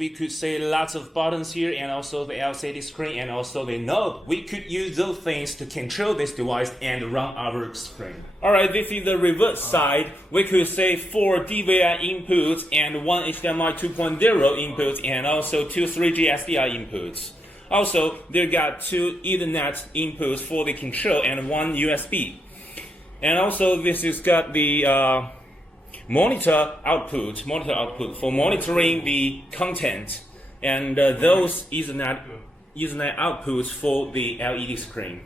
We could say lots of buttons here and also the LCD screen and also the knob. We could use those things to control this device and run our screen. Alright, this is the reverse side. We could say 4 DVI inputs and 1 HDMI 2.0 inputs and also 2 3G SDI inputs. Also, they got 2 Ethernet inputs for the control and 1 USB. And also this has got the monitor output for monitoring the content, and those Ethernet outputs for the LED screen.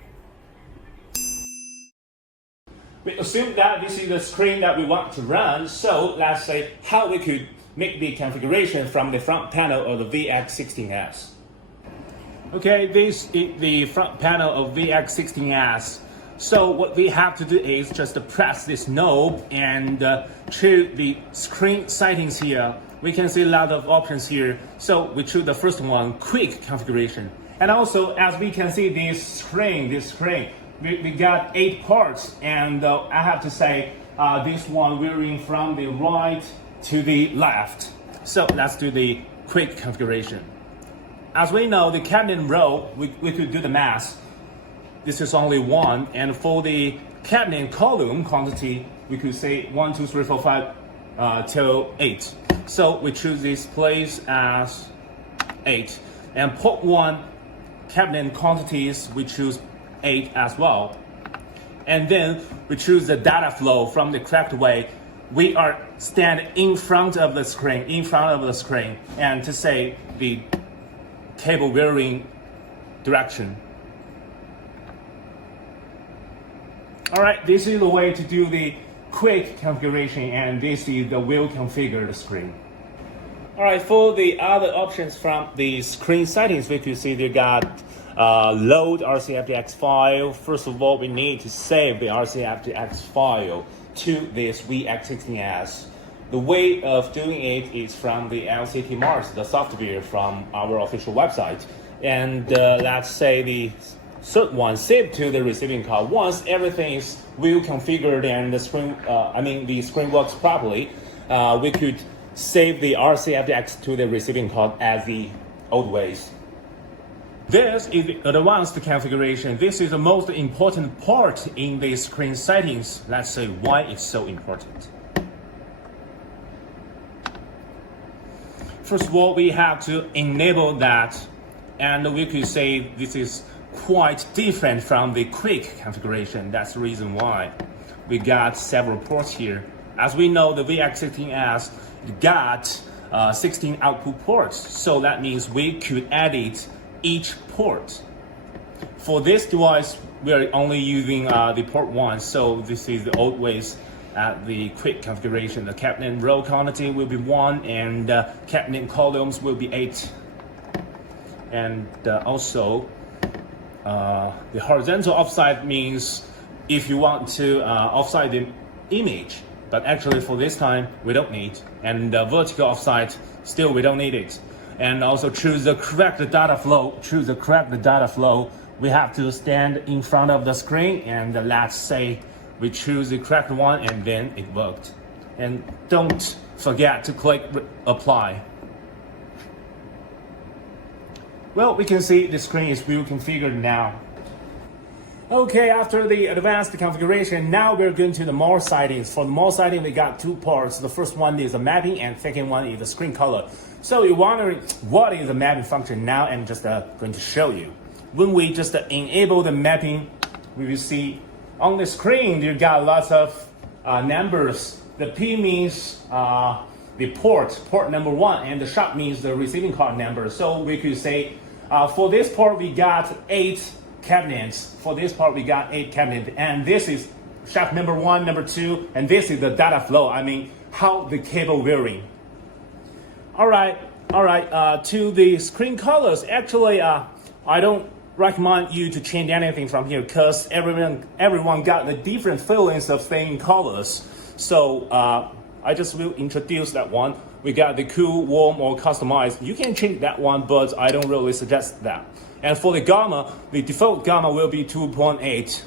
We assume that this is the screen that we want to run, so let's say how we could make the configuration from the front panel of the VX16s. Okay, this is the front panel of VX16s. So what we have to do is just press this knob and choose the screen settings here. We can see a lot of options here. So we choose the first one, quick configuration. And also, as we can see, this screen, we got 8 parts. And I have to say, this one varying from the right to the left. So let's do the quick configuration. As we know, the cabinet row, we could do the math. This is only 1, and for the cabinet column quantity, we could say 1, 2, 3, 4, 5 till 8. So we choose this place as 8. And port 1 cabinet quantities, we choose 8 as well. And then we choose the data flow from the correct way. We are standing in front of the screen, and to say the cable varying direction. Alright, this is the way to do the quick configuration, and this is the well-configured screen. Alright, for the other options from the screen settings, we could see they got load RCFDX file. First of all, we need to save the RCFDX file to this VX16s. The way of doing it is from the LCT Mars, the software from our official website. And let's say the third one, saved to the receiving card. Once everything is well configured and the screen works properly, we could save the RCFDX to the receiving card as the old ways. This is the advanced configuration. This is the most important part in the screen settings. Let's say why it's so important. First of all, we have to enable that, and we could say this is quite different from the quick configuration. That's the reason why we got several ports here. As we know, the VX16s got 16 output ports, so that means we could edit each port. For this device, we are only using the port 1, so this is the old ways at the quick configuration. The cabinet row quantity will be 1, and cabinet columns will be 8. And also, the horizontal offset means if you want to offset the image, but actually for this time we don't need. And vertical offset, still we don't need it. And also choose the correct data flow. We have to stand in front of the screen, and let's say we choose the correct one, and then it worked. And don't forget to click apply. Well, we can see the screen is well configured now. Okay, after the advanced configuration, now we're going to the more settings. For the more setting, we got 2 parts. The first one is the mapping, and second one is the screen color. So you're wondering what is the mapping function now, and just going to show you. When we just enable the mapping, we will see on the screen you got lots of numbers. The P means the port number 1, and the sharp means the receiving card number. So we could say for this port we got 8 cabinets. And this is sharp number 1, number 2, and this is the data flow. How the cable varying. Alright, to the screen colors. Actually, I don't recommend you to change anything from here, because everyone got the different feelings of saying colors. So I just will introduce that one. We got the cool, warm, or customized. You can change that one, but I don't really suggest that. And for the gamma, the default gamma will be 2.8.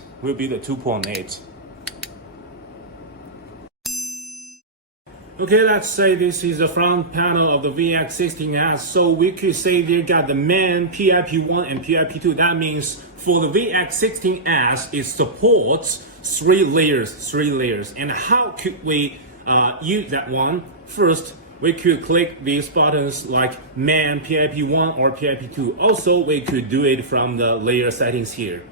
Okay, let's say this is the front panel of the VX16s. So we could say they got the main PIP1 and PIP2. That means for the VX16s, it supports three layers. And how could we use that one? First, we could click these buttons like main PIP1 or PIP2. Also, we could do it from the layer settings here.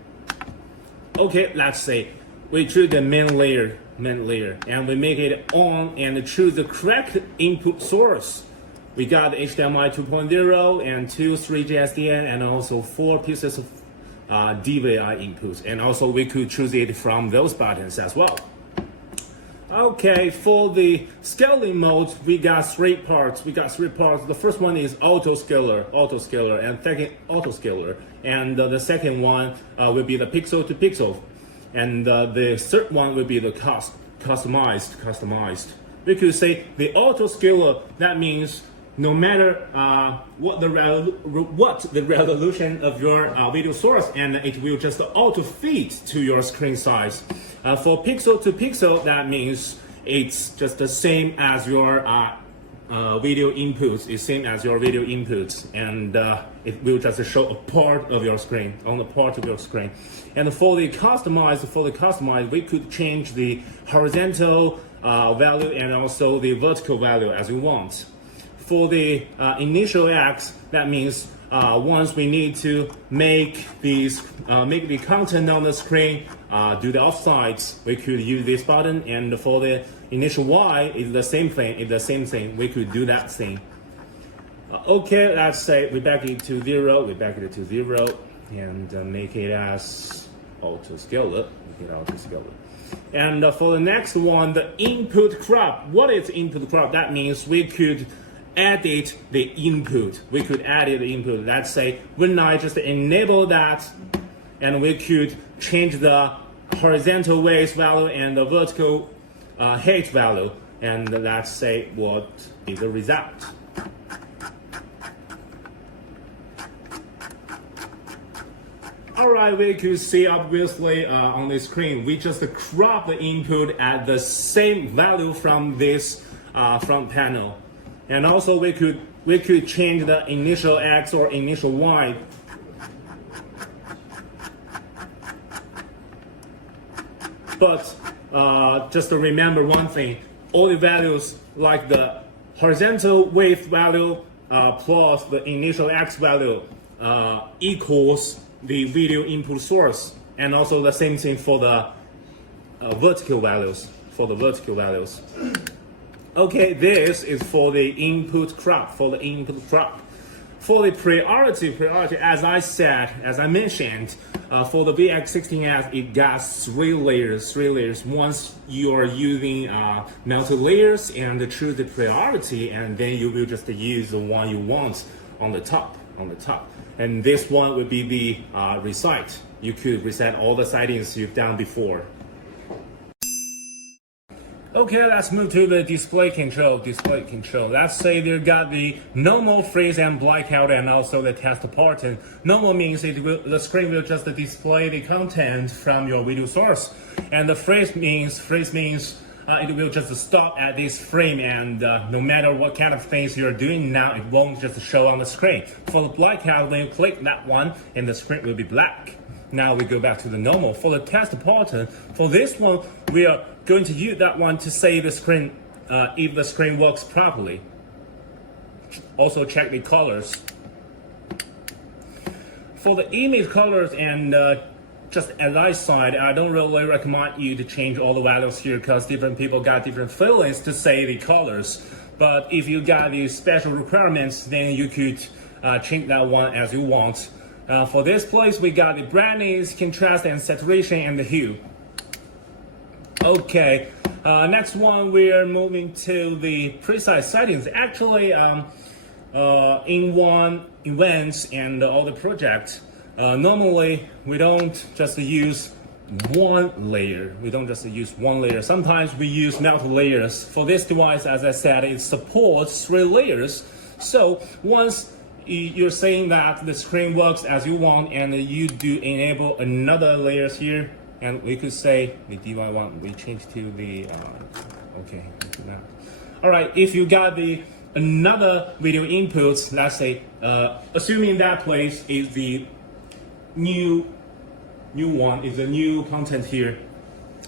Okay, let's say we choose the main layer, and we make it on and choose the correct input source. We got HDMI 2.0 and 3G SDN and also 4 pieces of DVI inputs. And also we could choose it from those buttons as well. Okay, for the scaling mode, we got three parts. The first one is auto scaler, and second auto scaler. And the second one will be the pixel to pixel. And the third one will be the customized. We could say the auto scaler, that means no matter what the resolution of your video source, and it will just auto fit to your screen size. For pixel to pixel, that means it's just the same as your video inputs. It's same as your video inputs, and it will just show a part of your screen, on the part of your screen. And for the customized, we could change the horizontal value and also the vertical value as we want. For the initial X, that means once we need to make the content on the screen do the offsides, we could use this button. And for the initial Y, it's the same thing. We could do that thing. Okay, let's say we back it to 0. And make it as auto scaler. And for the next one, the input crop. What is input crop? That means we could edit the input. Let's say when I just enable that, and we could change the horizontal waves value and the vertical height value. And let's say what is the result. Alright, we could see obviously on the screen, we just crop the input at the same value from this front panel. And also we could change the initial X or initial Y. But just to remember one thing, all the values like the horizontal wave value plus the initial X value equals the video input source, and also the same thing for the vertical values. Okay, this is for the input crop. For the priority, as I mentioned, for the VX16s, it got three layers. Once you are using multi-layers and choose the priority, and then you will just use the one you want on the top. And this one would be the reset. You could reset all the settings you've done before. Okay, let's move to the display control. Let's say they got the normal, freeze, and blackout, and also the test pattern. Normal means the screen will just display the content from your video source, and the freeze means it will just stop at this frame, and no matter what kind of things you're doing now, it won't just show on the screen. For the blackout, when you click that one, and the screen will be black. Now we go back to the normal. For the test pattern, for this one, we are going to use that one to say the screen, if the screen works properly. Also check the colors. For the image colors and just as I said, I don't really recommend you to change all the values here because different people got different feelings to say the colors. But if you got these special requirements, then you could change that one as you want. For this place, we got the brightness, contrast, and saturation, and the hue. Okay, next one we're moving to the precise settings. Actually, in one events and all the projects, normally we don't just use one layer. Sometimes we use multiple layers. For this device, as I said, it supports 3 layers. So once you're saying that the screen works as you want, and you do enable another layers here, and we could say the DY1 we change to the okay, that. All right, if you got another video input, let's say, assuming that place is the new one, is the new content here.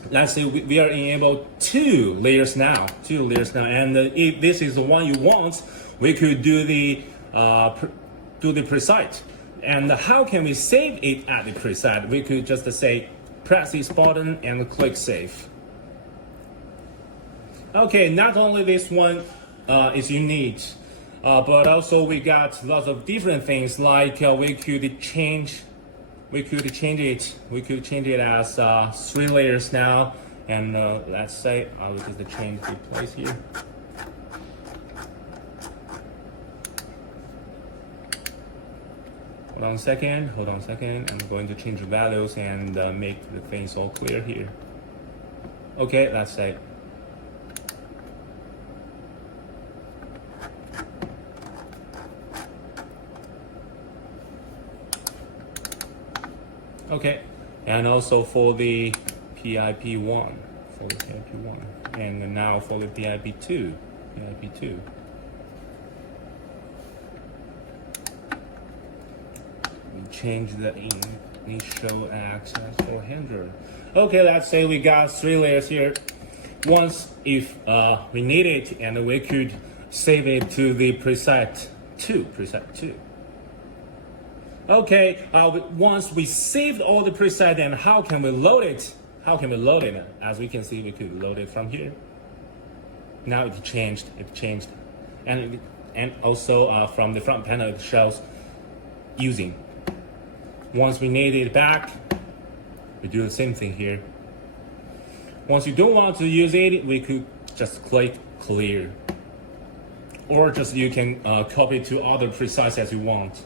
Let's say we are enabled two layers now, and if this is the one you want, we could do the preset. And how can we save it at the preset? We could just say press this button and click save. Okay, not only this one is unique, but also we got lots of different things, like we could change it as 3 layers now, and let's say I will just change the place here. Hold on a second. I'm going to change the values and make the things all clear here. Okay, let's say. Okay, and also for the PIP1, and now for the PIP2. We change the initial access 400. Okay, let's say we got 3 layers here. Once, if we need it, and we could save it to the preset 2. Okay, once we saved all the preset, then how can we load it? As we can see, we could load it from here. Now it changed, and also from the front panel it shows using. Once we need it back, we do the same thing here. Once you don't want to use it, we could just click clear, or just you can copy to other presets as you want.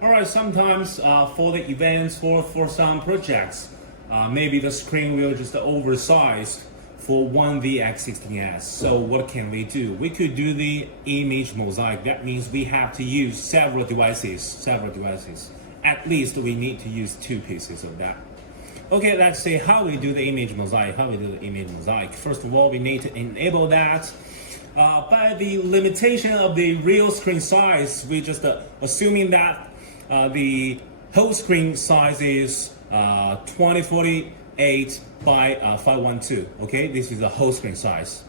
Alright, sometimes for the events or for some projects, maybe the screen will just oversized for one VX16s. So what can we do? We could do the image mosaic. That means we have to use several devices. At least we need to use 2 pieces of that. Okay, let's see how we do the image mosaic. First of all, we need to enable that. By the limitation of the real screen size, we just assuming that the whole screen size is 2048 by 512. Okay, this is the whole screen size.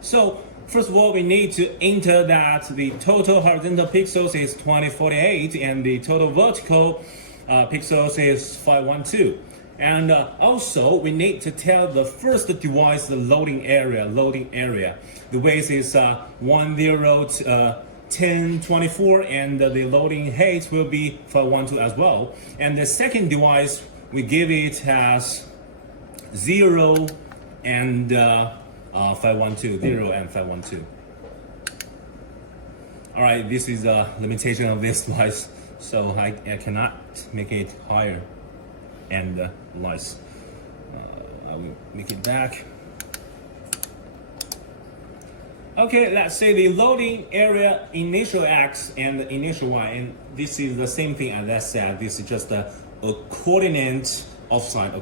So first of all, we need to enter that the total horizontal pixels is 2048 and the total vertical pixels is 512. And also we need to tell the first device the loading area. The width is 1024, and the loading height will be 512 as well. And the second device, we give it as 0 and 512. All right, this is a limitation of this device, so I cannot make it higher and less. I will make it back. Okay, let's say the loading area initial X and initial Y, and this is the same thing as I said. This is just a coordinate offside.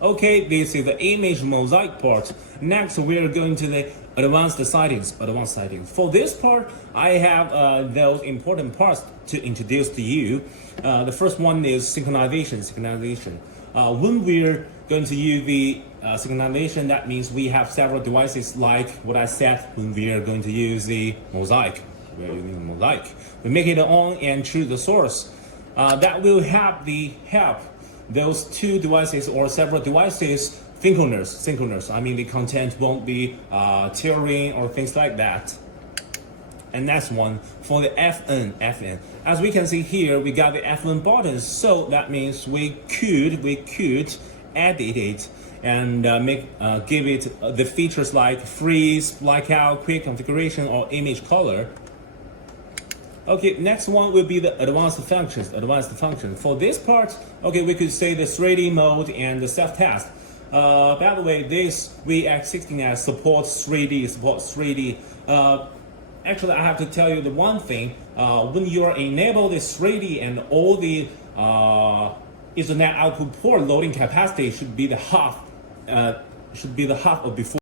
Okay, this is the image mosaic part. Next, we are going to the advanced settings. For this part, I have those important parts to introduce to you. The first one is synchronization. When we're going to use the synchronization, that means we have several devices, like what I said when we are going to use the mosaic. We make it on and choose the source. That will help those 2 devices or several devices synchronous. I mean, the content won't be tearing or things like that. And next one, for the FN. As we can see here, we got the FN buttons, so that means we could edit it and give it the features like freeze, blackout, quick configuration, or image color. Okay, next one will be the advanced functions. For this part, okay, we could say the 3D mode and the self-test. By the way, this VX16s supports 3D. Actually, I have to tell you the one thing. When you are enable this 3D and all the Ethernet output port loading capacity should be the half of before.